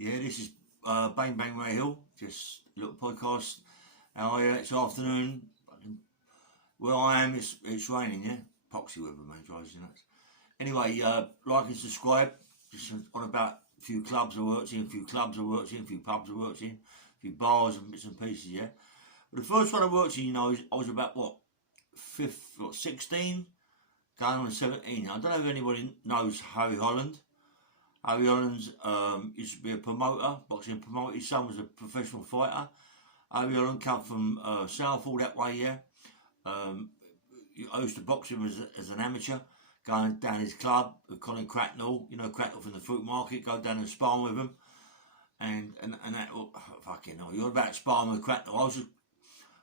Yeah, this is Bang Bang Ray Hill, just a little podcast. How are you? It's afternoon. Where I am, it's raining, yeah? Poxy weather, mate, drives you nuts. Anyway, like and subscribe. Just on about a few clubs I worked in, a few clubs I worked in, a few pubs I worked in, a few bars and bits and pieces, yeah? But the first one I worked in, I was about, 16? Going on 17. I don't know if anybody knows Harry Holland. Harry Holland used to be a promoter, boxing promoter. His son was a professional fighter. Harry Holland come from Southall that way, yeah. I used to box him as an amateur, going down his club with Colin Cracknell, Cracknell from the fruit market, go down and spar with him. And that, fucking hell, you're about sparring with Cracknell. I was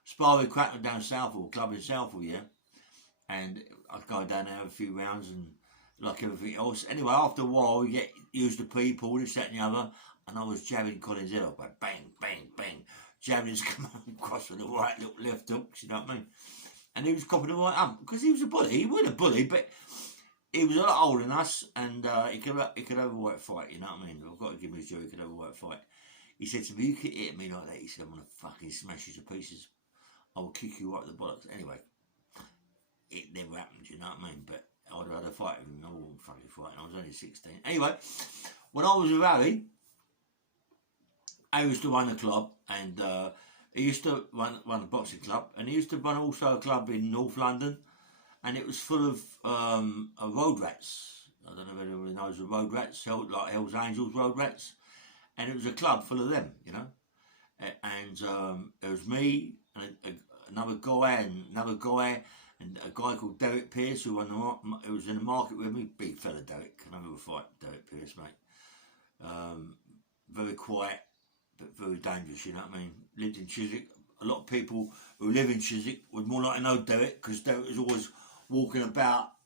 sparring with Cracknell down Southall, club in Southall, yeah. And I'd go down there, have a few rounds and like everything else. Anyway, after a while, you get used to people, this, that, and the other, and I was jabbing Colin's head off, like bang, bang, bang, jabbing his come across with the right left hooks, you know what I mean? And he was copping the right up because he was a bully. He wasn't a bully, but he was a lot older than us, and he could have a white fight, you know what I mean? I've got to give him his due. He could have a white fight. He said to me, "You could hit me like that." He said, "I'm gonna fucking smash you to pieces. I will kick you right in the bollocks." Anyway, it never happened, you know what I mean? But I'd have had a fight with him. I wasn't fucking fighting. I was only 16. Anyway, when I was with Harry used to run a club, and he used to run a boxing club, and he used to run also a club in North London, and it was full of road rats. I don't know if anybody knows the road rats, like Hell's Angels road rats, and it was a club full of them, you know. And it was me and another guy and a guy called Derek Pearce, who was in the market with me. Big fella, Derek. I never fight Derek Pearce, mate. Very quiet, but very dangerous, you know what I mean? Lived in Chiswick. A lot of people who live in Chiswick would more like to know Derek, because Derek was always walking about,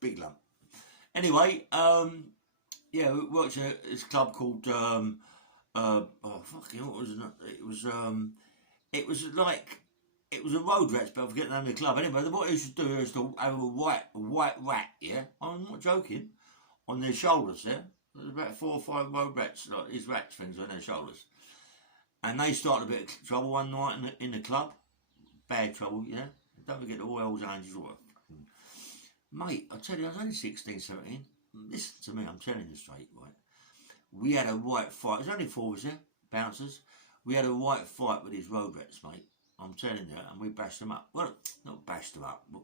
big lump. Anyway, we worked at this club called, what was it? It was like, it was a road rat, but I forget the name of the club. Anyway, what they used to do is to have a white rat, yeah? I'm not joking. On their shoulders, yeah? There's about 4 or 5 road rats, like these rat things on their shoulders. And they started a bit of trouble one night in the club. Bad trouble, yeah? Don't forget the Hell's Angels. Mate, I tell you, I was only 16, 17. Listen to me, I'm telling you straight, right? We had a right fight. There's only 4 of us there, bouncers. We had a right fight with these road rats, mate. I'm telling you, and we bashed them up. Well, not bashed them up, but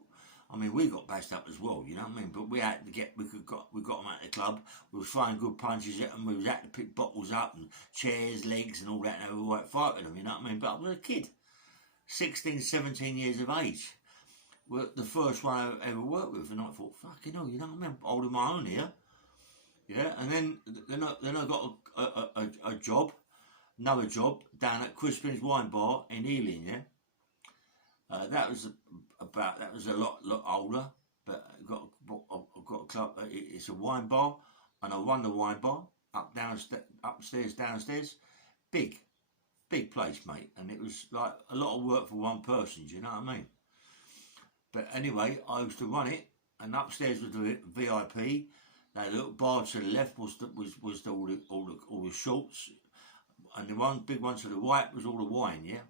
I mean, we got bashed up as well, you know what I mean? But we had to we got them at the club. We were throwing good punches at them. We was had to pick bottles up and chairs, legs, and all that, and have a right fight with them, you know what I mean? But I was a kid, 16, 17 years of age. Well, the first one I ever worked with, and I thought, fucking hell, you know what I mean? I'm holding my own here, yeah. And then I got a job. Another job down at Crispin's Wine Bar in Ealing, yeah. That was a lot older, but I've got a club. It's a wine bar, and I run the wine bar upstairs, downstairs. Big place, mate. And it was like a lot of work for one person. Do you know what I mean? But anyway, I used to run it, and upstairs was the VIP. That little bar to the left was all the shorts. And the one big one to the right was all the wine, yeah?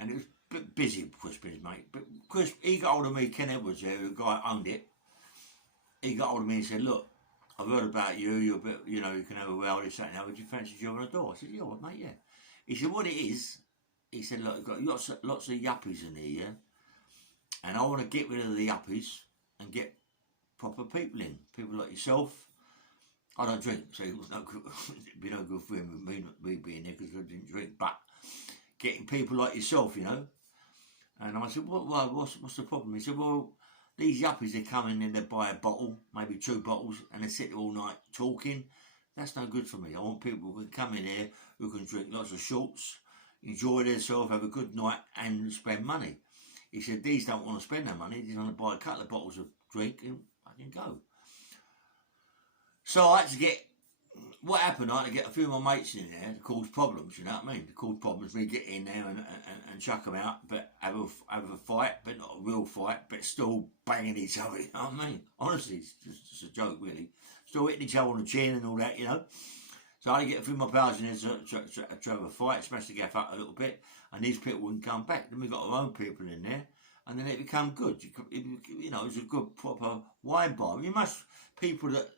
And it was a bit busy at Crispin's, mate. But Chris, he got hold of me, Ken Edwards, yeah, the guy who owned it. He got hold of me and said, "Look, I've heard about you, you're a bit, you can have a well, this, that, and that. Would you fancy a job on the door?" I said, "Yeah, what, mate, yeah." He said, "What it is," he said, "Look, I've got lots of yuppies in here, yeah? And I want to get rid of the yuppies and get proper people in. People like yourself." I don't drink, so it was it'd be no good for him me being there because I didn't drink. But getting people like yourself, And I said, what's the problem? He said, "Well, these yuppies, they come in and they buy a bottle, maybe 2 bottles, and they sit there all night talking. That's no good for me. I want people who can come in here who can drink lots of shorts, enjoy themselves, have a good night, and spend money." He said, "These don't want to spend their money. They want to buy a couple of bottles of drink and fucking go." So I had to get, what happened, I had to get a few of my mates in there to cause problems, you know what I mean? To cause problems, me get in there and chuck them out, but have a fight, but not a real fight, but still banging each other, you know what I mean? Honestly, it's just a joke, really. Still hitting each other on the chin and all that, So I get through my powers in there to have a fight, smash the gaff up a little bit, and these people wouldn't come back. Then we got our own people in there, and then it became good. You know, it was a good proper wine bar. You must people that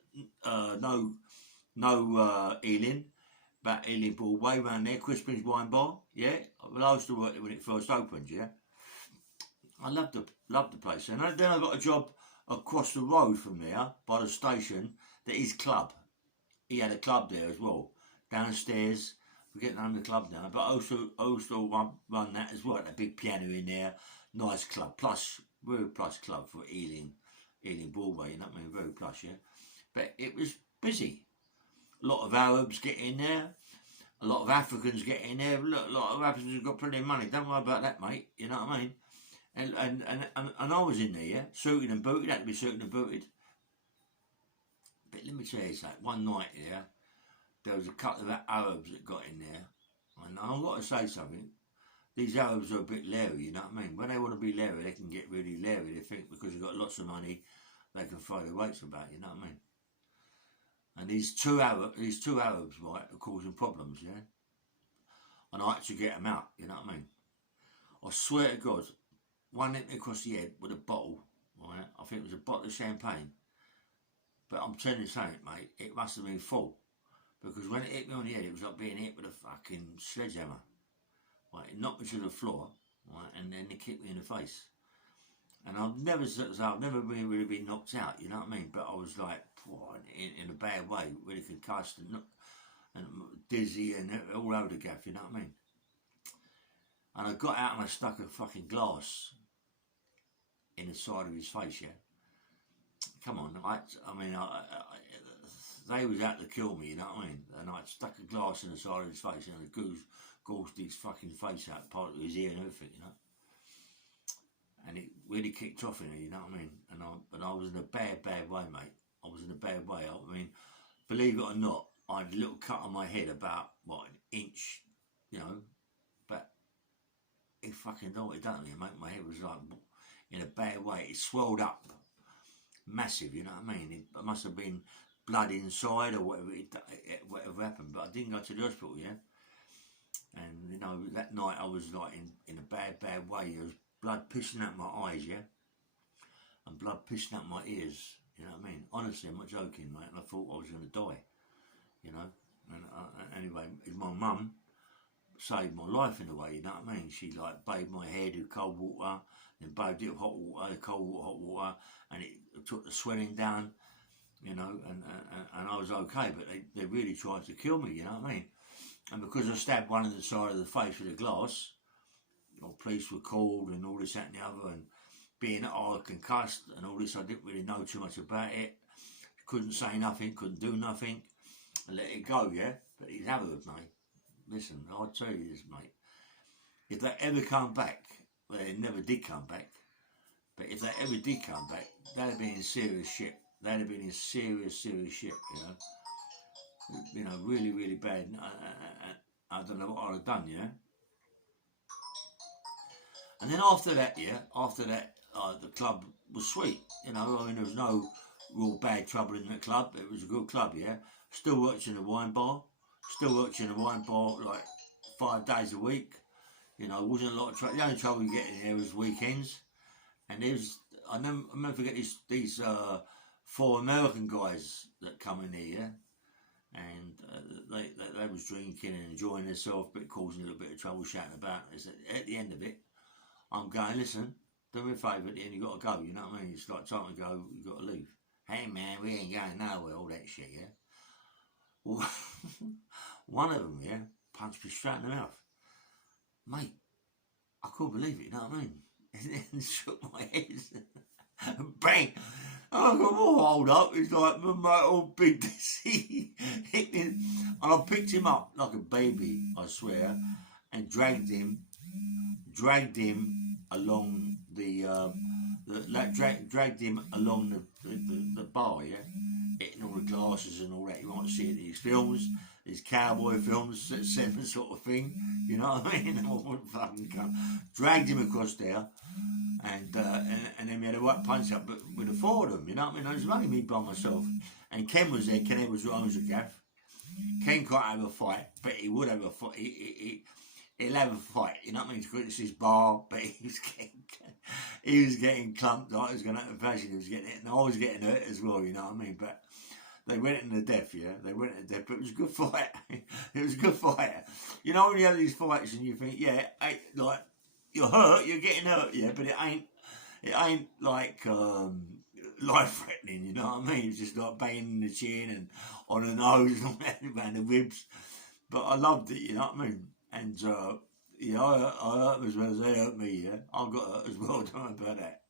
know Ealing, about Ealing Broadway around there, Crispin's Wine Bar. Yeah, well, I used to work there when it first opened. Yeah, I loved the place, and then I got a job across the road from there by the station. That is club. He had a club there as well, downstairs. We're getting on the club now, but also run that as well. A big piano in there, nice club, very plus club for Ealing Broadway. You know what I mean? Very plus, yeah. But it was busy. A lot of Arabs get in there. A lot of Africans get in there. A lot of Africans have got plenty of money. Don't worry about that, mate. You know what I mean? And I was in there, yeah, suited and booted. Had to be suited and booted. But let me tell you something. One night, yeah, there was a couple of Arabs that got in there, and I've got to say something. These Arabs are a bit leery, you know what I mean? When they want to be leery, they can get really leery. They think because they've got lots of money, they can throw the rates about, you know what I mean? And these two Arabs, right, are causing problems, yeah? And I had to get them out, you know what I mean? I swear to God, one hit me across the head with a bottle, right? I think it was a bottle of champagne. But I'm telling you something, mate, it must have been full. Because when it hit me on the head, it was like being hit with a fucking sledgehammer. Right, it knocked me to the floor, right, and then it kicked me in the face. And I've never really been knocked out, you know what I mean? But I was like, in a bad way, really concussed and dizzy and all over the gaff, you know what I mean? And I got out and I stuck a fucking glass in the side of his face, yeah? Come on, they was out to kill me, you know what I mean? And I stuck a glass in the side of his face and it gouged his fucking face out, part of his ear and everything, you know? And it really kicked off in it, you know what I mean? And I was in a bad way, mate. I was in a bad way. I mean, believe it or not, I had a little cut on my head about, an inch, you know? But it fucking done what it done to me, mate. My head was like, in a bad way. It swelled up. Massive, you know what I mean? It must have been blood inside or whatever happened, but I didn't go to the hospital, yeah? And, you know, that night I was like in a bad way. There was blood pissing out my eyes, yeah? And blood pissing out my ears, you know what I mean? Honestly, I'm not joking, mate, and I thought I was going to die, you know? And anyway, my mum saved my life in a way, you know what I mean? She like bathed my head with cold water, then bathed it with hot water, hot water, and it took the swelling down, you know, and I was okay, but they really tried to kill me, you know what I mean? And because I stabbed one in the side of the face with a glass, police were called and all this, that and the other, and being that I was concussed and all this, I didn't really know too much about it. Couldn't say nothing, couldn't do nothing, and let it go, yeah? But he's Arab, mate. Listen, I'll tell you this, mate. If they ever come back, well, they never did come back, but if they ever did come back, they'd have been in serious shit. They'd have been in serious shit, you know? You know, really bad. I don't know what I'd have done, yeah? And then after that, the club was sweet. You know, I mean, there was no real bad trouble in the club. It was a good club, yeah? Still worked in the wine bar. Like 5 days a week. You know, wasn't a lot of trouble. The only trouble you get in there was weekends. And I never forget these 4 American guys that come in here, yeah? And they was drinking and enjoying themselves, but causing a little bit of trouble, shouting about. At the end of it, I'm going, listen, do me a favour, at the end you got to go, you know what I mean? It's like time to go, you got to leave. Hey man, we ain't going nowhere, all that shit, yeah? Well, one of them, yeah, punched me straight in the mouth. Mate, I couldn't believe it, you know what I mean? And shook my head. Bang! I go, oh, hold up. He's like, my old big dizzy. Hit me. And I picked him up like a baby, I swear, and dragged him along dragged him along the bar, yeah? Hitting all the glasses and all that. You might see it in these films, these cowboy films, 7 sort of thing, you know what I mean? Dragged him across there, and then we had a right punch up with the 4 of them, you know what I mean? It was only me by myself, and Ken was there. Ken was owns the gaff, Ken can't have a fight, but he would have a fight. He'll have a fight, you know what I mean? It's his bar, but he was getting clumped. I was going out of fashion. He was getting it, and I was getting hurt as well, you know what I mean? But they went in the death, yeah. They went in the death, but it was a good fight. It was a good fight. You know when you have these fights and you think, yeah, like you're hurt, you're getting hurt, yeah, but it ain't like life threatening, you know what I mean? It's just like banging in the chin and on the nose and all that around the ribs. But I loved it, you know what I mean? And you know, I hurt them as well as they hurt me, yeah. I got hurt as well, don't worry about that.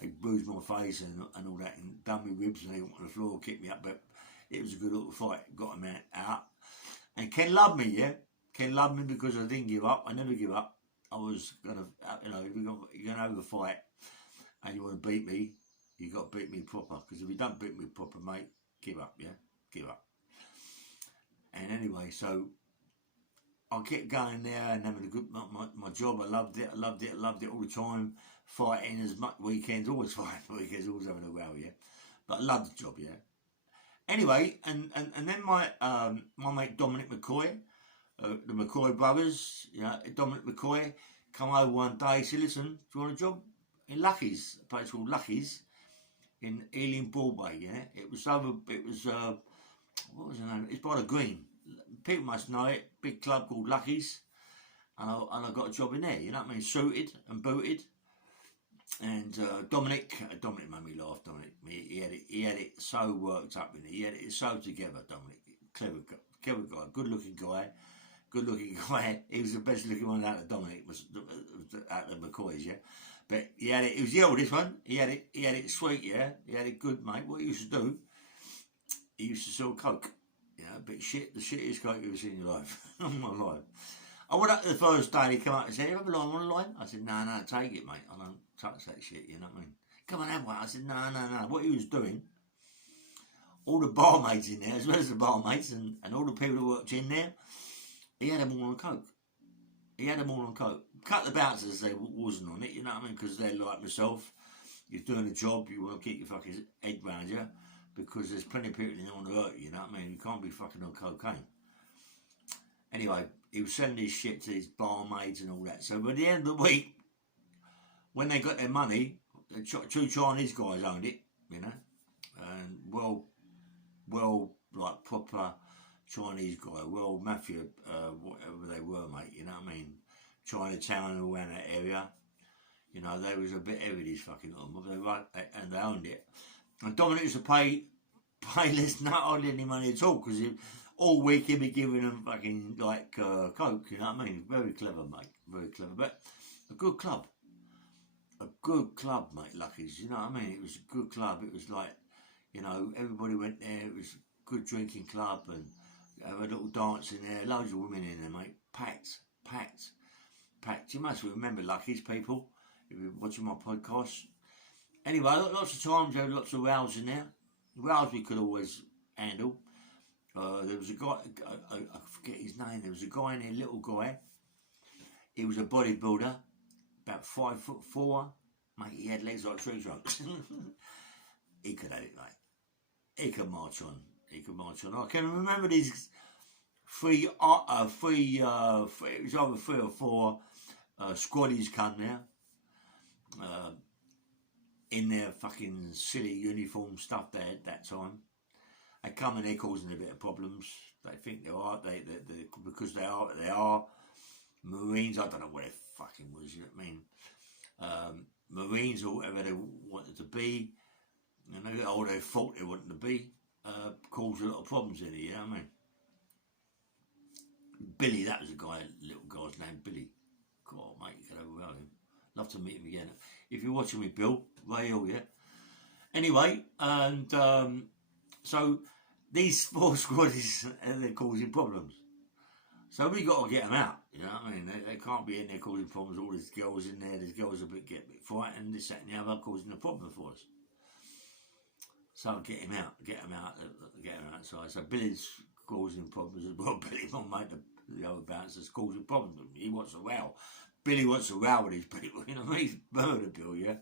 They bruised my face and all that and done me ribs and they went on the floor, kicked me up, but it was a good little fight, got him out. And Ken loved me, yeah. Ken loved me because I didn't give up. I never give up. I was gonna, you know, if you're gonna have a fight and you want to beat me, you got to beat me proper. Because if you don't beat me proper, mate, give up, yeah, give up. And anyway, so I kept going there and having a good my job. I loved it. I loved it all the time. Fighting as much weekends, always fighting weekends, always having a row, yeah. But I loved the job, yeah. Anyway, and then my mate Dominic McCoy, the McCoy brothers, yeah, Dominic McCoy, come over one day. He said, "Listen, do you want a job in Lucky's? A place called Lucky's in Ealing Broadway, yeah. It was what was the name? It's by the Green. People must know it. Big club called Lucky's, and I got a job in there. You know what I mean? Suited and booted." And Dominic made me laugh. Dominic, he had it so worked up in it. He had it so together. Dominic, clever guy, good looking guy. He was the best looking one out of Dominic, was out of the McCoys, yeah. But he had it. He was the oldest one. He had it sweet, yeah. He had it good, mate. What he used to do, he used to sell coke. You know, but the shittest coke you've ever seen in your life. Oh my life. I went up the first day and he came up and said, "You have a line, want a line?" I said, no, take it, mate. I don't touch that shit, you know what I mean? "Come on, have one." I said, no. What he was doing, all the barmaids in there, as well as the barmaids and all the people who worked in there, he had them all on coke. Cut the bouncers, they wasn't on it, you know what I mean? Because they're like myself. You're doing a job, you want to keep your fucking head round you, because there's plenty of people in there want to hurt you, you know what I mean? You can't be fucking on cocaine. Anyway, he was selling his shit to his barmaids and all that. So by the end of the week, when they got their money, two Chinese guys owned it, you know, and well, like proper Chinese guy, well mafia, whatever they were, mate. You know what I mean? Chinatown and all around that area. You know, they was a bit heavy, these fucking and they owned it. And Dominic used to pay less, not hardly any money at all, because all week he'd be giving them fucking like coke. You know what I mean? Very clever, mate. Very clever, but a good club. A good club, mate, Lucky's, you know what I mean? It was a good club. It was like, you know, everybody went there. It was a good drinking club and have a little dance in there. Loads of women in there, mate. Packed. You must remember Lucky's, people, if you're watching my podcast. Anyway, lots of times there were lots of rows in there. Rows we could always handle. There was a guy, I forget his name, there was a guy in there, little guy. He was a bodybuilder. About 5'4", mate. He had legs like tree trunks. He could have it, mate. He could march on. I can remember these it was over 3 or 4 squaddies come there, in their fucking silly uniform stuff they had that time. They come and they're causing a bit of problems. They think they are, because they are Marines. I don't know what it fucking was, you know what I mean? Marines or whatever they wanted to be, and they thought they wanted to be, caused a lot of problems in it, you know what I mean? Billy, that was a guy, little guy's name, Billy. God, mate, you could overwhelm him. Love to meet him again. If you're watching me, Bill, Ray Hill, yeah? Anyway, and so these 4 squaddies, they're causing problems. So we got to get them out, you know what I mean? They can't be in there causing problems. All these girls in there, there's girls get a bit frightened, this, that and the other, causing a problem for us. So get him out outside. So Billy's causing problems as well. Billy, my mate, the other bouncer's causing problems. He wants a row. Billy wants a row with his people, you know what I mean? He's murder Bill, yeah?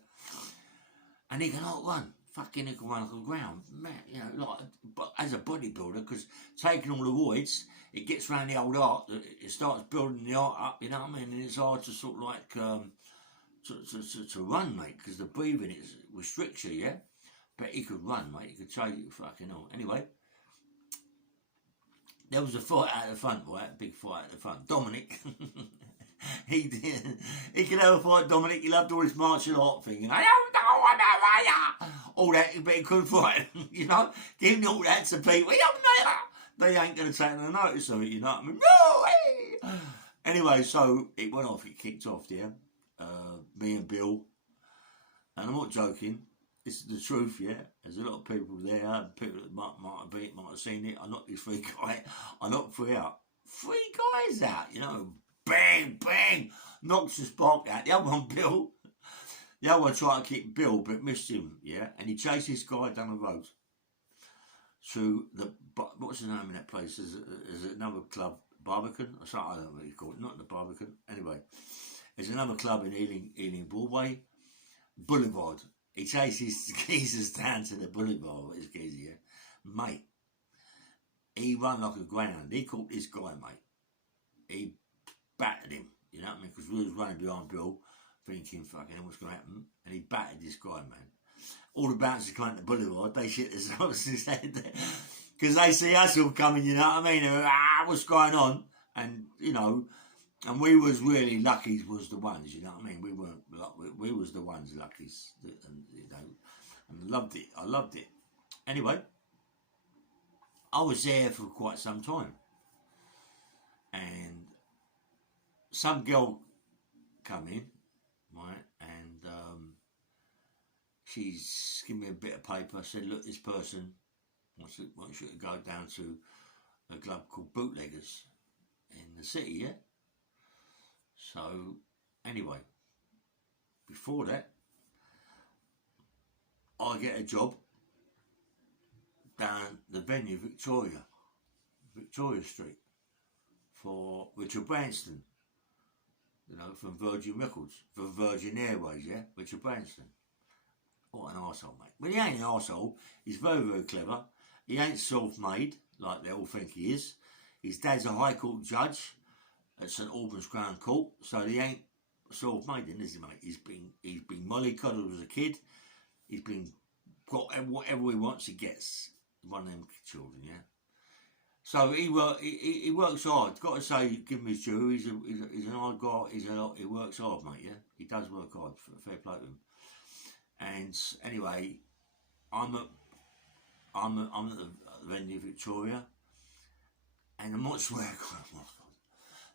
And he can run. fucking he can run like a ground, man, you know, like, but as a bodybuilder, because taking all the roids, it gets round the old heart, it starts building the heart up, you know what I mean, and it's hard to sort of like, to run, mate, because the breathing restricts you, yeah, but he could run, mate, he could take it fucking all. Anyway, there was a fight out the front, right, a big fight at the front, Dominic, he did. He could have a fight, Dominic. He loved all this martial art thing. You know, all that, but he couldn't fight. You know, giving all that to people. They ain't going to take no notice of it. You know what I mean? No way. Anyway, so it went off. It kicked off. Yeah, me and Bill, and I'm not joking. This is the truth. Yeah, there's a lot of people there. People that might have seen it. I knocked these three guys. I knocked three out. Three guys out. You know. Bang, bang, knocks the spark out. The other one, Bill, the other one tried to kick Bill, but missed him, yeah? And he chased this guy down the road to the, what's the name of that place? There's another club, Barbican, or something, I don't know what you call it, not the Barbican. Anyway, there's another club in Ealing Broadway, Boulevard. He chased his geezers down to the Boulevard, his geezer, yeah? Mate, he run like a greyhound. He caught this guy, mate. He battered him, you know what I mean? Because we was running behind Bill, thinking, fucking, what's going to happen? And he battered this guy, man. All the bouncers coming to the Boulevard, they shit themselves in his head because they see us all coming, you know what I mean? They were, what's going on? And, you know, and we was really luckies was the ones, you know what I mean? We weren't, we was the ones luckies, and, you know, and I loved it. Anyway, I was there for quite some time. And some girl come in, right, and she's given me a bit of paper. I said, look, this person wants you to go down to a club called Bootleggers in the city, yeah? So, anyway, before that, I get a job down the venue, Victoria Street, for Richard Branson. You know, from Virgin Records, for Virgin Airways, yeah? Richard Branson. What an arsehole, mate. Well, he ain't an arsehole. He's very, very clever. He ain't self-made, like they all think he is. His dad's a High Court judge at St Albans Crown Court, so he ain't self-made, is he, mate? He's been mollycoddled as a kid. He's been got whatever he wants, he gets. One of them children, yeah? So he works hard. Got to say, give him his due. He's an hard guy. He works hard, mate. Yeah, he does work hard. Fair play to him. And anyway, I'm at the venue Victoria, and I'm not swearing.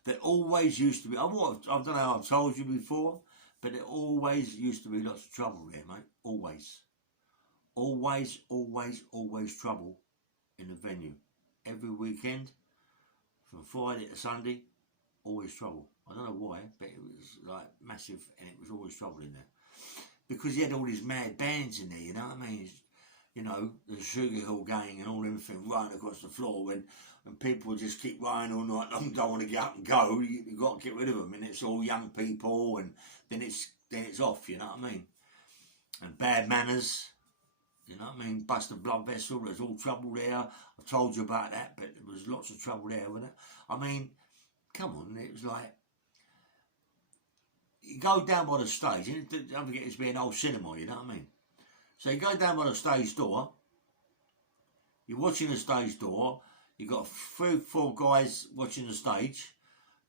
There always used to be. I don't know how I've told you before, but there always used to be lots of trouble there, mate. Always trouble in the venue. Every weekend, from Friday to Sunday, always trouble. I don't know why, but it was like massive, and it was always trouble in there. Because he had all these mad bands in there, you know what I mean? You know, the Sugar Hill Gang and all everything running across the floor when people just keep running all night long, don't want to get up and go. You've got to get rid of them, and it's all young people, and then it's off, you know what I mean? And Bad Manners. You know what I mean? Bust a blood vessel, there's all trouble there. I've told you about that, but there was lots of trouble there, wasn't it? I mean, come on, it was like, you go down by the stage, and don't forget it's being old cinema, you know what I mean? So you go down by the stage door, you're watching the stage door, you've got 3 or 4 guys watching the stage,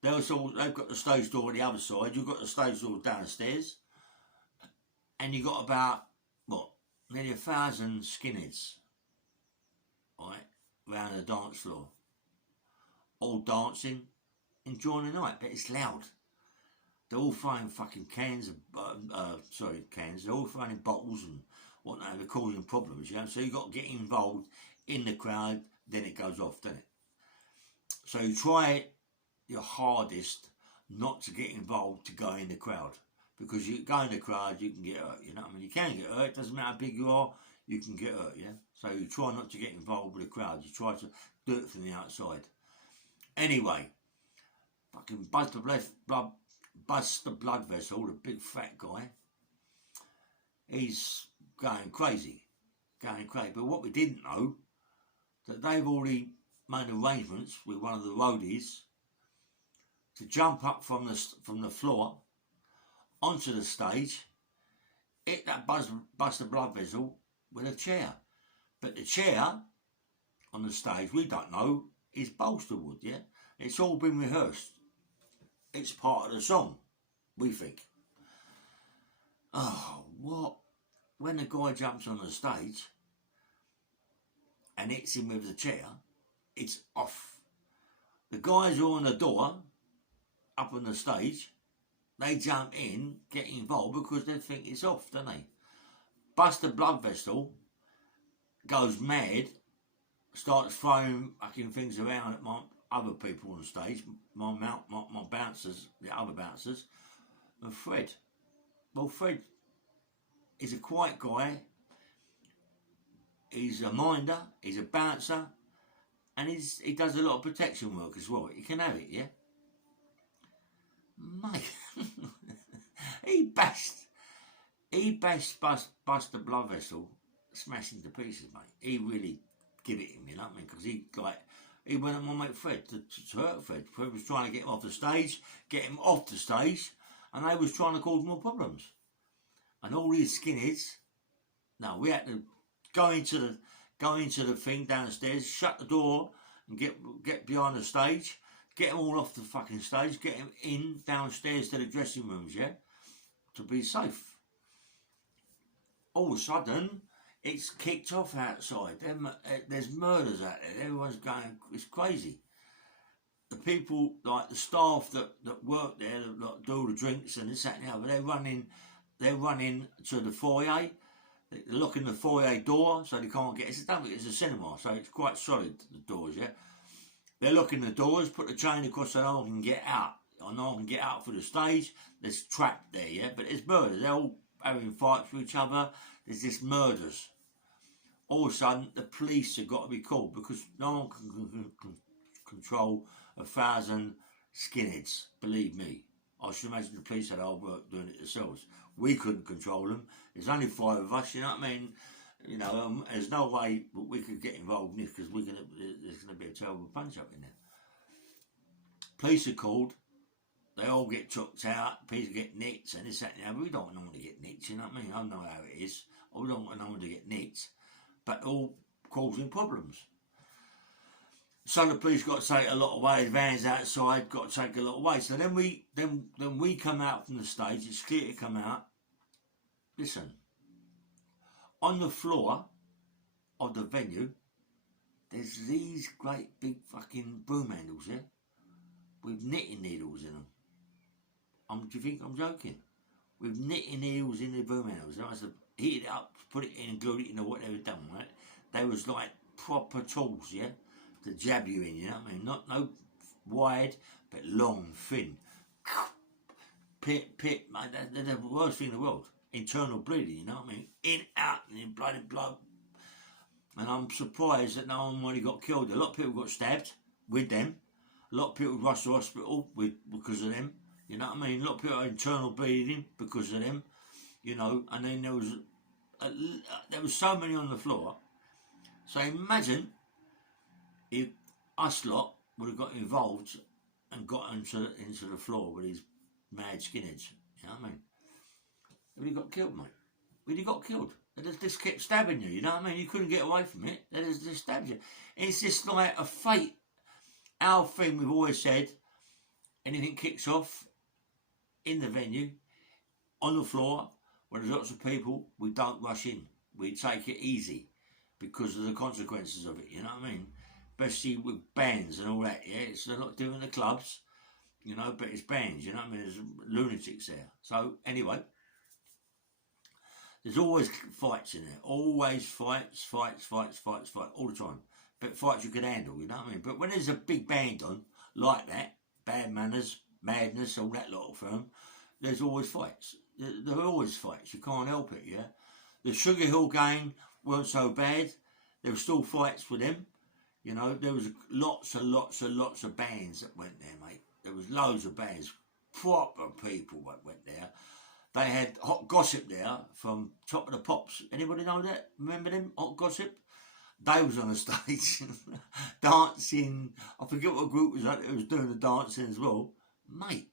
they've got the stage door on the other side, you've got the stage door downstairs, and you've got about, what, nearly 1,000 skinheads, right, around the dance floor, all dancing, enjoying the night, but it's loud. They're all throwing fucking cans, they're all throwing bottles and whatnot, they're causing problems, you know, so you've got to get involved in the crowd, then it goes off, doesn't it? So you try your hardest not to get involved to go in the crowd. Because you go in the crowd, you can get hurt, you know what I mean? You can get hurt, doesn't matter how big you are, you can get hurt, yeah? So you try not to get involved with the crowd, you try to do it from the outside. Anyway, fucking bust the blood vessel, the big fat guy, he's going crazy. going crazy. But what we didn't know, that they've already made arrangements with one of the roadies to jump up from the floor onto the stage, hit that bust the blood vessel with a chair. But the chair on the stage, we don't know, is bolster wood, yeah? It's all been rehearsed. It's part of the song, we think. Oh, what? When the guy jumps on the stage and hits him with the chair, it's off. The guys who are on the door, up on the stage, they jump in, get involved because they think it's off, don't they? Bust the blood vessel, goes mad, starts throwing fucking things around at my other people on stage, my bouncers, the other bouncers, and Fred. Well, Fred is a quiet guy. He's a minder, he's a bouncer, and he does a lot of protection work as well. You can have it, yeah? Mate, he bust the blood vessel, smashed into pieces, mate. He really give it him, you know what I mean? Because he went at my mate Fred to hurt Fred. Fred was trying to get him off the stage, and they was trying to cause more problems. And all these skinheads, no, we had to go into the thing downstairs, shut the door, and get behind the stage. Get them all off the fucking stage, get them in downstairs to the dressing rooms, yeah? To be safe. All of a sudden, it's kicked off outside. There's murders out there. Everyone's going, it's crazy. The people, like the staff that work there, that do all the drinks and this, that and the other, they're running to the foyer. They're locking the foyer door so they can't get, it's a cinema, so it's quite solid, the doors, yeah? They're locking the doors, put the chain across so no one can get out. Or no one can get out for the stage. There's trapped there, yeah? But it's murders. They're all having fights with each other. There's just murders. All of a sudden, the police have got to be called because no one can control 1,000 skinheads. Believe me. I should imagine the police had hard work doing it themselves. We couldn't control them. There's only 5 of us, you know what I mean? You know, there's no way we could get involved in this because there's going to be a terrible punch up in there. Police are called. They all get chucked out. People get nicked and this, that, and the other. We don't want no one to get nicked, you know what I mean? I know how it is. We don't want no one to get nicked. But all causing problems. So the police got to take a lot away. The vans outside got to take a lot away. So then we come out from the stage. It's clear to come out. Listen. On the floor of the venue, there's these great big fucking broom handles, yeah? With knitting needles in them. Do you think I'm joking? With knitting needles in the broom handles. They must have heated it up, put it in and glued it in or whatever done, right? They was like proper tools, yeah? To jab you in, you know what I mean? No wide, but long, thin. Pit, mate, they're the worst thing in the world. Internal bleeding, you know what I mean? In, out, and in blood. And I'm surprised that no one really got killed. A lot of people got stabbed with them. A lot of people rushed to hospital because of them. You know what I mean? A lot of people had internal bleeding because of them. You know, and then there was so many on the floor. So imagine if us lot would have got involved and got into the floor with these mad skinheads. You know what I mean? We'd have got killed, mate. We'd have got killed. They just kept stabbing you, you know what I mean? You couldn't get away from it. They just stabbed you. It's just like a fate. Our thing, we've always said, anything kicks off in the venue, on the floor, when there's lots of people, we don't rush in. We take it easy because of the consequences of it, you know what I mean? Especially with bands and all that, yeah? It's a lot different than the clubs, you know, but it's bands, you know what I mean? There's lunatics there. So, anyway, there's always fights in there. Always fights, all the time. But fights you can handle, you know what I mean? But when there's a big band on, like that, Bad Manners, Madness, all that lot of them, there's always fights. There are always fights. You can't help it, yeah? The Sugar Hill gang weren't so bad. There were still fights with them. You know, there was lots of bands that went there, mate. There was loads of bands, proper people that went there. they had Hot Gossip there from Top of the Pops. Anybody know that? Remember them? Hot Gossip? They was on the stage dancing. I forget what group was that. It was doing the dancing as well. Mate,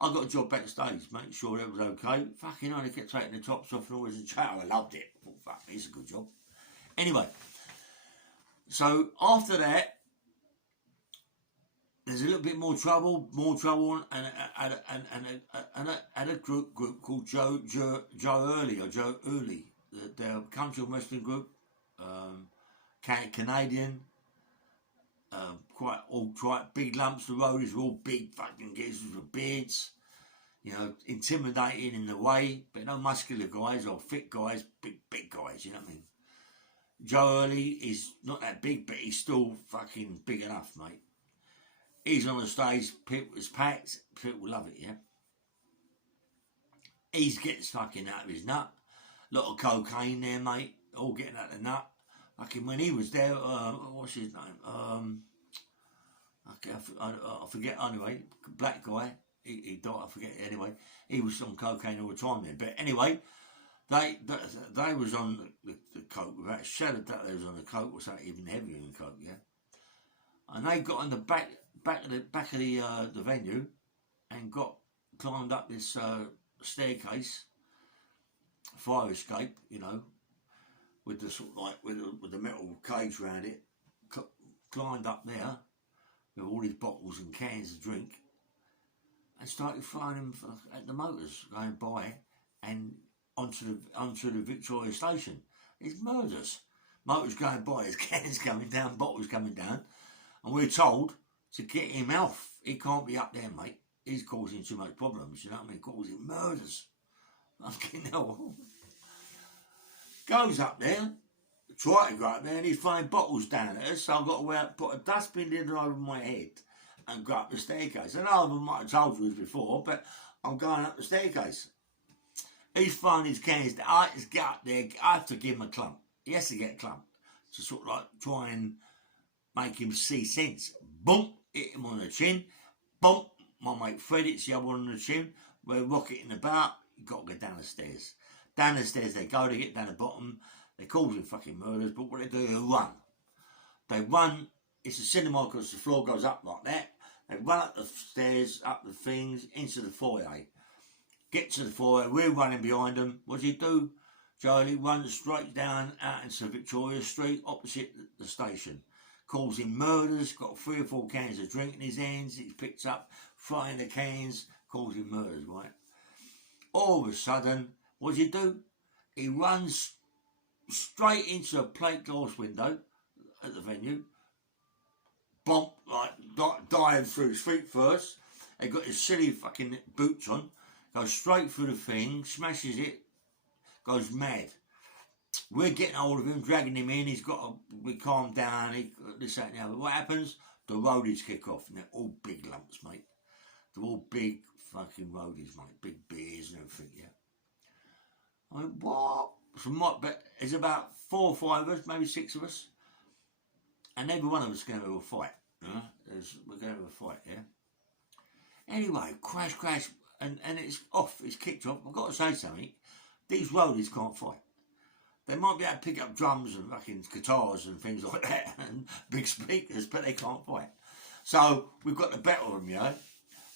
I got a job backstage, make sure it was okay. Fucking hell, they kept taking the tops off and always a chat. I loved it. Thought, fuck, it's a good job. Anyway, so after that, there's a little bit more trouble, and a group called Joe Early, their country and western group, Canadian, quite big lumps. The roadies were all big fucking geezers with beards, you know, intimidating in the way, but no muscular guys or fit guys, big guys, you know what I mean? Joe Early is not that big, but he's still fucking big enough, mate. He's on the stage, people was packed, people love it, yeah? He's getting fucking out of his nut. A lot of cocaine there, mate, all getting out of the nut. Fucking when he was there, what's his name? I forget anyway, black guy, he died, I forget anyway. He was on cocaine all the time there. But anyway, they was on the coke, without a shadow of doubt they was on the coke, or something even heavier than coke, yeah? And they got on the back of the venue and climbed up this staircase, fire escape, you know, with the sort of like with the metal cage around it, climbed up there with all these bottles and cans of drink, and started throwing them at the motors going by and onto the Victoria station. It's murders. Motors going by, there's cans coming down, bottles coming down, and we're told to get him off. He can't be up there, mate. He's causing too much problems, you know what I mean? Causing murders. Fucking hell. Goes up there, try to go up there, and he's throwing bottles down at us, so I've got to put a dustbin lid over my head and go up the staircase. I know I might have told you this before, but I'm going up the staircase. He's throwing his cans down. I just get up there, I have to give him a clump. He has to get clumped to sort of like try and make him see sense. Boom, hit him on the chin. Boom, my mate Fred hits the other one on the chin. We're rocketing about. You've got to go down the stairs. Down the stairs they go, they get down the bottom. They're causing fucking murders, but what they do, they run. They run, it's a cinema because the floor goes up like that. They run up the stairs, up the things, into the foyer. Get to the foyer, we're running behind them. What does he do? Charlie runs straight down out into Victoria Street, opposite the station. Causing murders, got 3 or 4 cans of drink in his hands, he's picked up, frying the cans, causing murders, right? All of a sudden, what does he do? He runs straight into a plate glass window at the venue, bump, like, diving through his feet first. They got his silly fucking boots on, goes straight through the thing, smashes it, goes mad. We're getting hold of him, dragging him in. We calm down, this, that, and the other. What happens? The roadies kick off, and they're all big lumps, mate. They're all big fucking roadies, mate. Big beers and everything, yeah. I went, what? But there's about 4 or 5 of us, maybe 6 of us, and every one of us is going to have a fight. We're going to have a fight, yeah. Anyway, crash, and it's off. It's kicked off. I've got to say something. These roadies can't fight. They might be able to pick up drums and fucking guitars and things like that and big speakers, but they can't fight. So we've got the better of them, you know.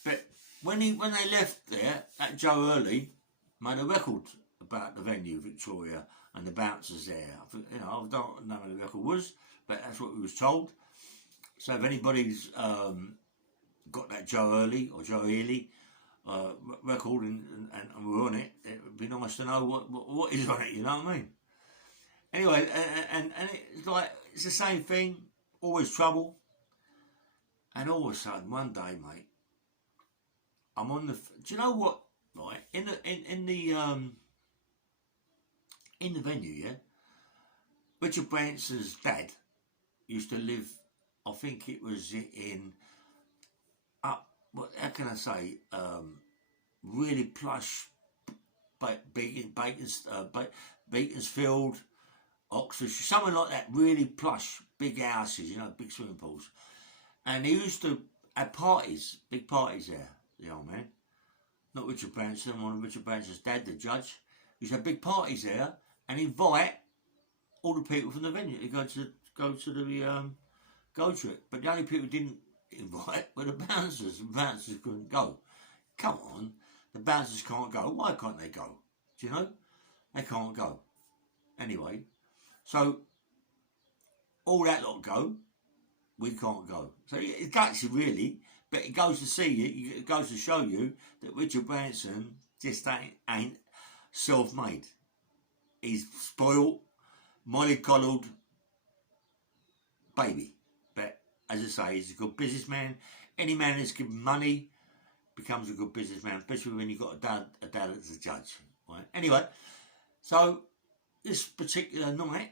But when they left there, that Joe Early made a record about the venue, Victoria, and the bouncers there. You know, I don't know what the record was, but that's what we was told. So if anybody's got that Joe Early or Joe Ely record and we're on it, it would be nice to know what is on it, you know what I mean? Anyway, and it's like, it's the same thing, always trouble. And all of a sudden, one day, mate, I'm on the, do you know what, right, in the venue, yeah, Richard Branson's dad used to live, I think it was in, how can I say, really plush, Beaconsfield, Oxford, something like that, really plush, big houses, you know, big swimming pools. And he used to have parties, big parties there, the old man. not Richard Branson, one of Richard Branson's dad, the judge. Used to have big parties there and invite all the people from the venue to go to it. But the only people who didn't invite were the bouncers. The bouncers couldn't go. Come on, the bouncers can't go. Why can't they go? Do you know? They can't go. Anyway, so all that lot go. We can't go. So it guts you really, but it goes to see you. It goes to show you that Richard Branson just ain't self-made. He's spoiled, mollycoddled baby. But as I say, he's a good businessman. Any man that's given money becomes a good businessman, especially when you've got a dad as a judge. Right? Anyway, so this particular night,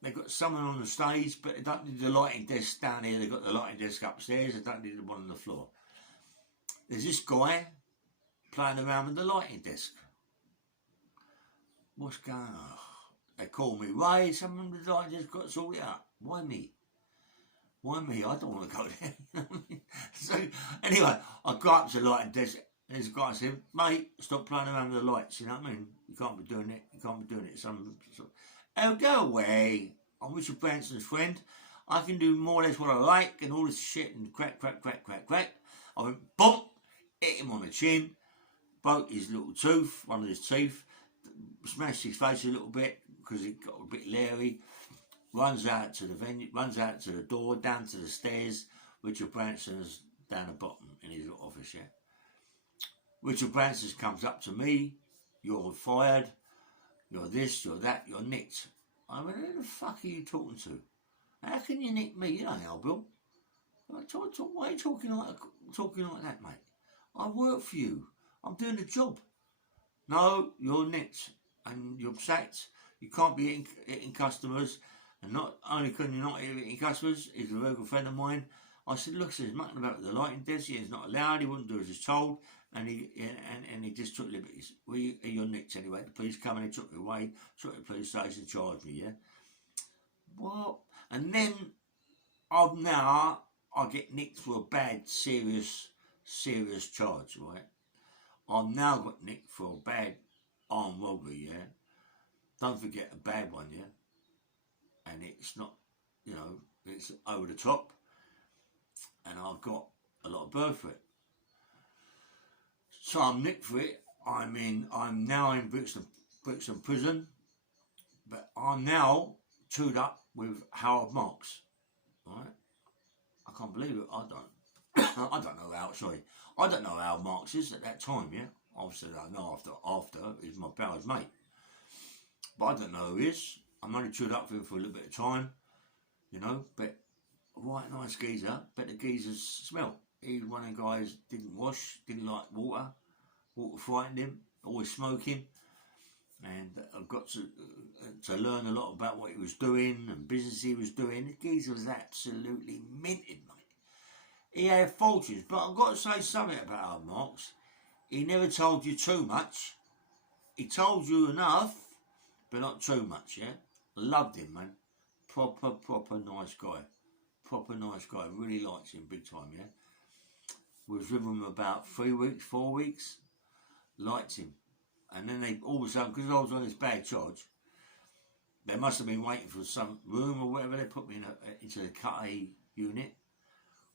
they've got someone on the stage, but they don't need the lighting desk down here. They've got the lighting desk upstairs. They don't need the one on the floor. There's this guy playing around with the lighting desk. What's going on? They call me, Ray, someone with the lighting desk got sorted out. Why me? Why me? I don't want to go there. So anyway, I go up to the lighting desk. There's a guy saying, mate, stop playing around with the lights. You know what I mean? You can't be doing it. You can't be doing it. Oh, go away. I'm Richard Branson's friend. I can do more or less what I like and all this shit and crack. I went, boom, hit him on the chin, broke his little tooth, one of his teeth, smashed his face a little bit because it got a bit leery. Runs out to the venue, runs out to the door, down to the stairs. Richard Branson's down the bottom in his little office, yeah. Richard Branson comes up to me, you're fired, you're this, you're that, you're nicked. I mean, who the fuck are you talking to? How can you nick me? You know how, Bill. Why are you talking like that, mate? I work for you. I'm doing the job. No, you're nicked and you're sacked. You can't be hitting customers. And not only can you not hit customers, he's a very good friend of mine. I said, look, there's nothing about the lighting desk. He's not allowed. He wouldn't do as he's told. And he just took liberties. Well, you're nicked anyway. The police come and they took me away, took me to the police station, charged me, yeah? What? And then I get nicked for a bad, serious charge, right? I've now got nicked for a bad armed robbery, yeah? Don't forget a bad one, yeah? And it's not, you know, it's over the top. And I've got a lot of birth for it. So I'm nicked for it. I'm now in Brixton prison, but I'm now chewed up with Howard Marks, right? I can't believe it. I don't know how Howard Marks is at that time, yeah? Obviously I know after he's my pal's mate. But I don't know who he is. I'm only chewed up for him for a little bit of time, you know, but a right nice geezer, but the geezer's smell. He's one of the guys didn't wash, didn't like water frightened him, always smoking, and I've got to learn a lot about what he was doing and business he was doing. The geezer was absolutely minted, mate. He had fortunes, but I've got to say something about Howard Marks. He never told you too much. He told you enough, but not too much, yeah? Loved him, man. Proper nice guy. Proper nice guy. Really liked him big time, yeah? Was with him about 3 weeks, 4 weeks. Liked him. And then they all of a sudden, because I was on this bad charge, they must have been waiting for some room or whatever. They put me into the Cut A unit,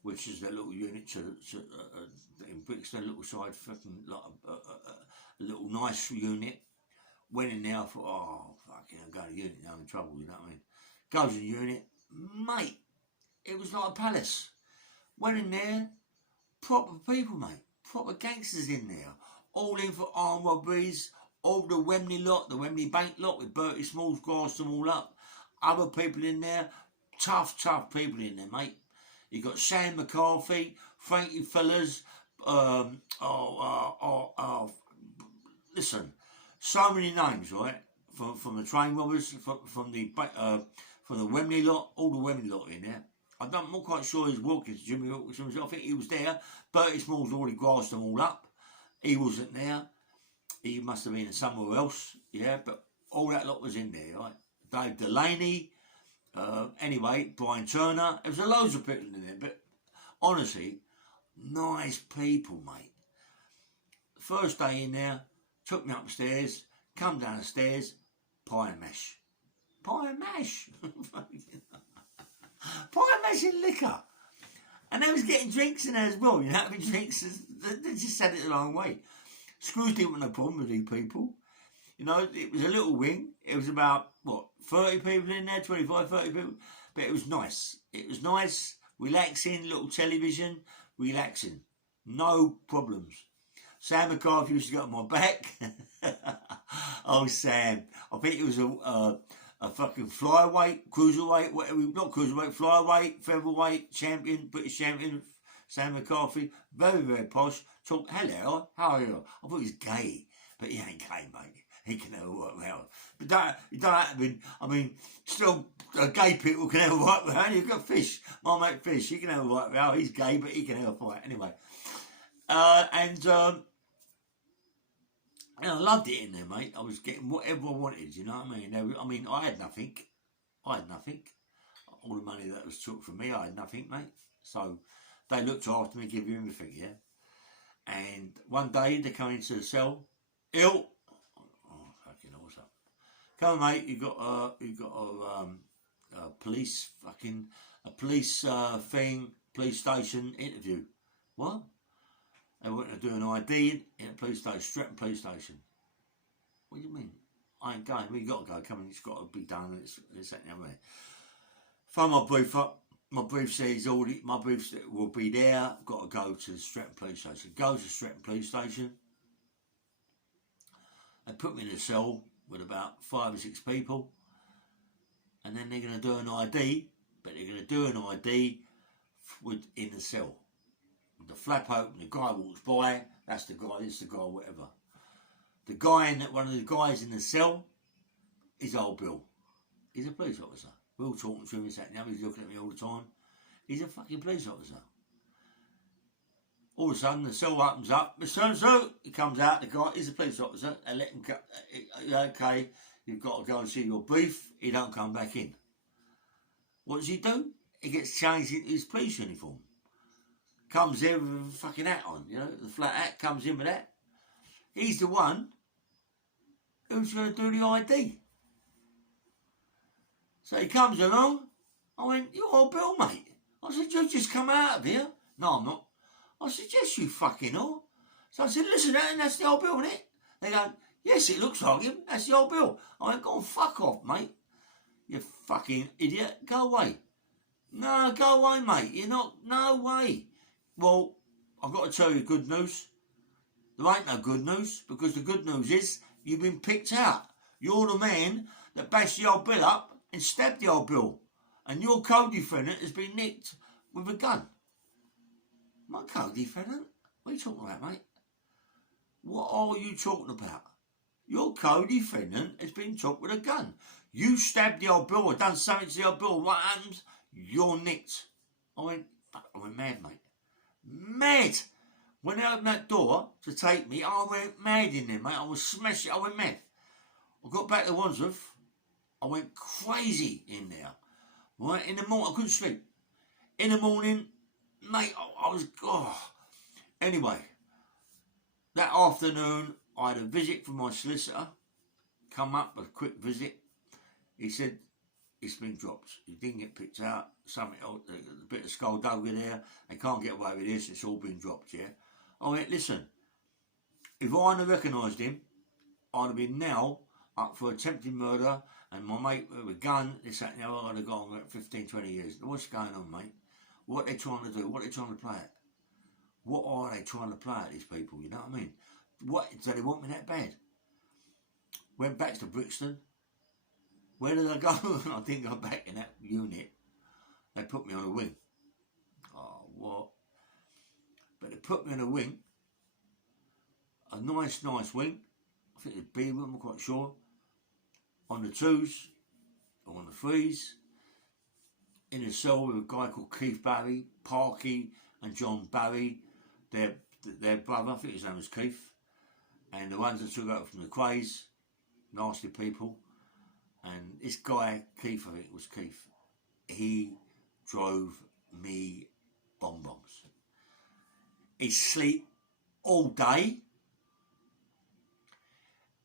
which is the little unit in Brixton, a little side fucking a little nice unit. Went in there, I thought, oh, fucking, I'm going to unit now, I'm in trouble, you know what I mean? Goes in the unit, mate, it was like a palace. Went in there, proper people, mate, proper gangsters in there, all in for armed robberies, all the Wembley lot, the Wembley Bank lot with Bertie Smalls, grassed them all up, other people in there, tough people in there, mate. You got Sam McCarthy, Frankie Fellers, listen, so many names, right? From the train robbers, from the Wembley lot, all the Wembley lot in there. I'm not quite sure he's Wilkins, Jimmy Wilkins. I think he was there. Bertie Smalls already grassed them all up. He wasn't there. He must have been somewhere else, yeah. But all that lot was in there, right? Dave Delaney, anyway, Brian Turner. There was loads of people in there, but honestly, nice people, mate. First day in there, took me upstairs, come down the stairs, pie and mash. Pie and mash. Pie and mash in liquor. And they was getting drinks in there as well, you know, having drinks. They just said it the wrong way. Screws didn't want no problem with these people. You know, it was a little wing. It was about, 30 people in there, 25, 30 people. But it was nice. It was nice, relaxing, little television, relaxing. No problems. Sam McCarthy used to go on my back. Oh, Sam. I think it was a fucking flyweight, cruiserweight, whatever, not cruiserweight, flyweight, featherweight, champion, British champion, Sam McCarthy. Very, very posh. Talk, hello, how are you? I thought he was gay, but he ain't gay, mate. He can never work around. But you don't have to be, still, gay people can never work around. You've got Fish, my mate Fish, he can never work around. He's gay, but he can never fight. Anyway. And I loved it in there, mate. I was getting whatever I wanted, you know what I mean? I had nothing. All the money that was took from me, I had nothing, mate. So they looked after me, give you everything, yeah? And one day they come into the cell, ill. Oh, fucking awesome. Come on, mate, you got a police police station interview. What? They want to do an ID in a police station, Stratton police station. What do you mean? I ain't going. We got to go. Come on, it's got to be done. It's that now. Phone my brief up. My brief says my brief will be there. Got to go to the Stratton police station. Go to the Stratton police station. They put me in a cell with about 5 or 6 people, and then they're going to do an ID. But they're going to do an ID in the cell. The flap open, the guy walks by, that's the guy, this is the guy, whatever. The guy one of the guys in the cell is old Bill. He's a police officer. We're all talking to him, he's looking at me all the time. He's a fucking police officer. All of a sudden, the cell opens up, Mr. So he comes out, the guy is a police officer, and let him go. Okay, you've got to go and see your brief, he don't come back in. What does he do? He gets changed into his police uniform. Comes in with a fucking hat on, you know, the flat hat, comes in with that. He's the one who's going to do the ID. So he comes along. I went, you're old Bill, mate. I said, you just come out of here. No, I'm not. I said, yes, you fucking are. So I said, listen, that's the old Bill, isn't it? They go, yes, it looks like him. That's the old Bill. I went, go on, fuck off, mate. You fucking idiot. Go away. No, go away, mate. You're not, no way. Well, I've got to tell you good news. There ain't no good news, because the good news is you've been picked out. You're the man that bashed the old Bill up and stabbed the old Bill. And your co-defendant has been nicked with a gun. My co-defendant? What are you talking about, mate? What are you talking about? Your co-defendant has been took with a gun. You stabbed the old Bill or done something to the old Bill. What happens? You're nicked. I went mad, mate. Mad! When they opened that door to take me, I went mad in there, mate. I was smashing. I went mad. I got back to Wandsworth. I went crazy in there. Right? In the morning, I couldn't sleep. In the morning, mate, I was... Oh. Anyway, that afternoon, I had a visit from my solicitor. Come up, a quick visit. He said, it's been dropped. You didn't get picked out. Something else, a bit of skullduggery there. They can't get away with this. It's all been dropped, yeah? I went, listen, if I hadn't recognised him, I'd have been now up for attempted murder, and my mate with a gun, this, that, and the other, I'd have gone 15, 20 years. What's going on, mate? What are they trying to do? What are they trying to play at? What are they trying to play at, these people? You know what I mean? What, do they want me that bad? Went back to Brixton. Where did I go? I didn't go back in that unit. They put me on a wing. Oh, what? But they put me on a wing. A nice wing. I think it's B room, I'm quite sure. On the 2s, or on the 3s. In a cell with a guy called Keith Barry, Parky and John Barry. Their brother, I think his name was Keith. And the ones that took out from the Crays. Nasty people. And this guy, Keith, I think it was Keith, he drove me bonbons. He'd sleep all day,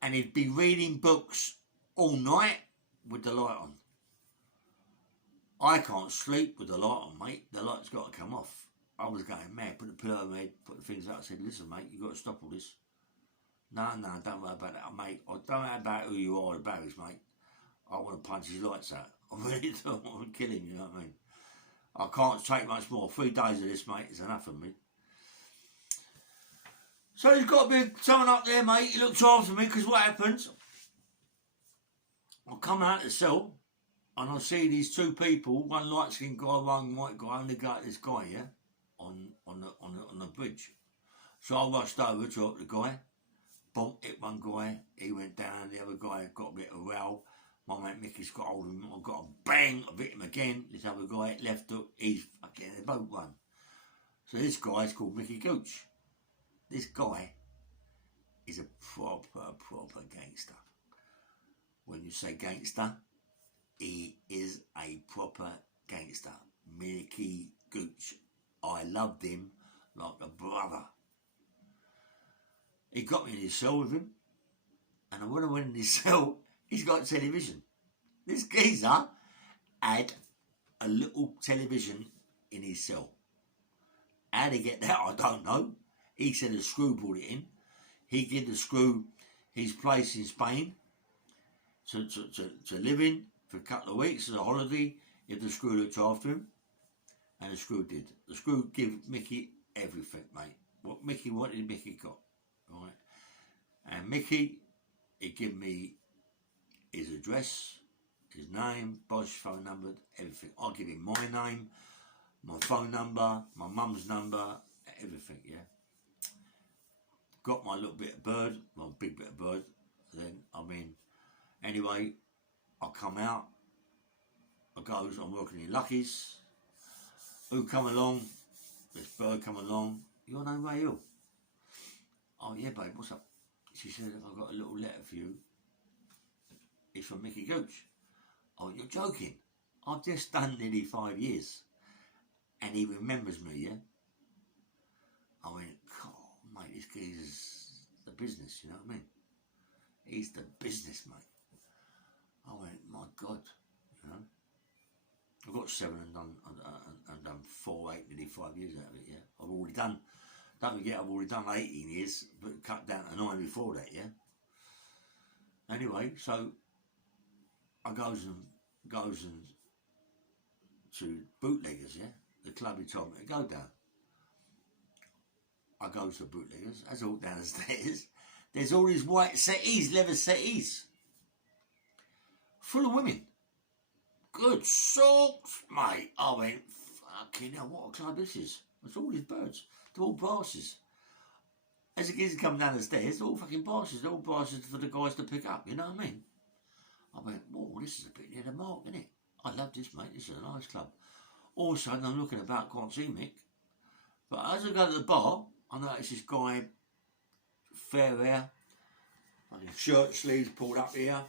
and he'd be reading books all night with the light on. I can't sleep with the light on, mate. The light's got to come off. I was going mad. Put the pillow on my head, put the things out. I said, listen, mate, you've got to stop all this. No, don't worry about that, mate. I don't worry about who you are, Barry's, mate. I want to punch his lights out. I really don't want to kill him, you know what I mean? I can't take much more. 3 days of this, mate, is enough for me. So he's got to be someone up there, mate. He looks after me, because what happens? I come out of the cell, and I see these 2 people, one light-skinned guy, one white guy, and they got this guy, yeah, on the bridge. So I rushed over to help the guy. Bumped, hit one guy, he went down, the other guy got a bit of row. My mate Mickey's got hold of him, I got a bang, I hit him again. This other guy, left hook, he's fucking, they both run. So this guy's called Mickey Gooch. This guy is a proper gangster. When you say gangster, he is a proper gangster. Mickey Gooch. I loved him like a brother. He got me in his cell with him, and when I went in his cell, he's got television. This geezer had a little television in his cell. How to get that, I don't know. He said a screw brought it in. He gave the screw his place in Spain to live in for a couple of weeks as a holiday if the screw looked after him. And the screw did. The screw gave Mickey everything, mate. What Mickey wanted, Mickey got. Right. And Mickey, he gave me his address, his name, Bosch phone number, everything. I'll give him my name, my phone number, my mum's number, everything, yeah. Got my little bit of bird, my big bit of bird. Then, anyway, I come out, I'm working in Lucky's. Who come along? This bird come along. Your name Ray Hill? Oh yeah, babe, what's up? She said, I've got a little letter for you. It's from Mickey Gooch. Oh, you're joking. I've just done nearly 5 years. And he remembers me, yeah? I went, God, mate, this geezer's the business, you know what I mean? He's the business, mate. I went, my God, you know? I've got 7 and done 4, 8, nearly 5 years out of it, yeah? I've already done... Don't forget, I've already done 18 years, but cut down to 9 before that, yeah? Anyway, so I goes and to Bootleggers, yeah? The club he told me to go down. I go to Bootleggers, as I walk down the stairs, there's all these white settees, leather settees, full of women. Good socks, mate. I went, fucking hell, what a club this is. It's all these birds. They're all brasses. As the kids come down the stairs, they're all fucking brasses. They're all brasses for the guys to pick up, you know what I mean? I went, whoa, this is a bit near the mark, isn't it? I love this, mate. This is a nice club. All of a sudden, I'm looking about, can't see Mick. But as I go to the bar, I notice this guy, fair hair, fucking shirt sleeves pulled up here.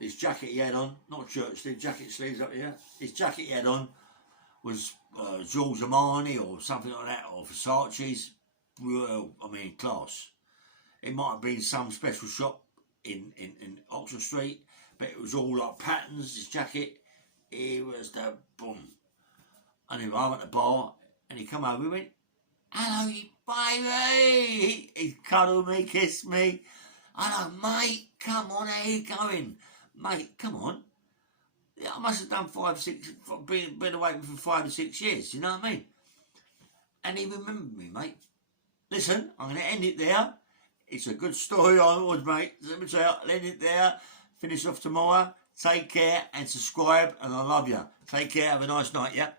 His jacket he had on, not shirt sleeves, jacket sleeves up here. His jacket he had on was George Armani or something like that, or Versace's. Well, class. It might have been some special shop in Oxford Street, but it was all like patterns, his jacket. It was the boom. Anyway, I went to the bar, and he come over, he went, hello, you baby. He cuddled me, kissed me. Hello, mate, come on, how you going? Mate, come on. Yeah, I must have done 5, 6, been away for 5 or 6 years, you know what I mean? And he remembered me, mate. Listen, I'm going to end it there. It's a good story onwards, mate. Let me tell you, I'll end it there. Finish off tomorrow. Take care and subscribe, and I love you. Take care, have a nice night, yeah?